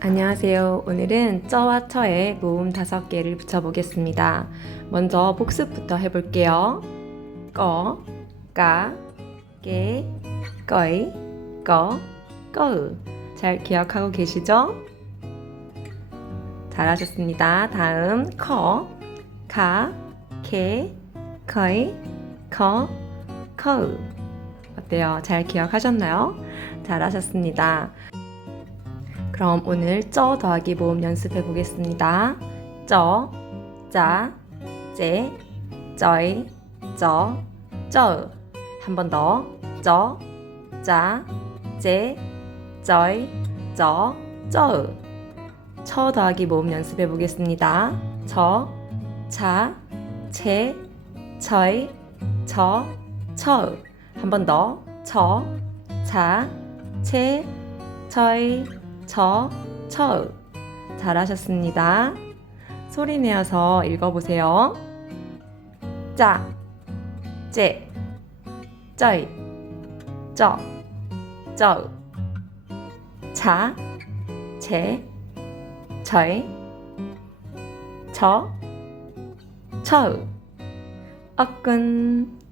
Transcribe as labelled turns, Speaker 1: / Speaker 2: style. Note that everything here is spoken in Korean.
Speaker 1: 안녕하세요. 오늘은 쩌와 처에 모음 다섯 개를 붙여보겠습니다. 먼저 복습부터 해볼게요. 꺼, 까, 깨, 꺼이, 꺼, 꺼으. 잘 기억하고 계시죠? 잘하셨습니다. 다음 커, 가, 개, 커이, 커, 커으. 어때요? 잘 기억하셨나요? 잘하셨습니다. 그럼 오늘 쩌 더하기 모음 연습해 보겠습니다. 쩌, 짜, 제, 쩌이, 쩌, 쩌으. 한번 더. 쩌, 짜, 제, 쩌이, 쩌, 쩌으. 처 더하기 모음 연습해 보겠습니다. 저, 차, 체, 처이, 처, 처으. 한번 더. 처, 차, 체, 처이, 처, 처으. 잘하셨습니다. 소리 내어서 읽어보세요. 짜, 제, 쩌이, 쩌, 쩌으. 차, 제, 처이, 처, 처으. 어끈.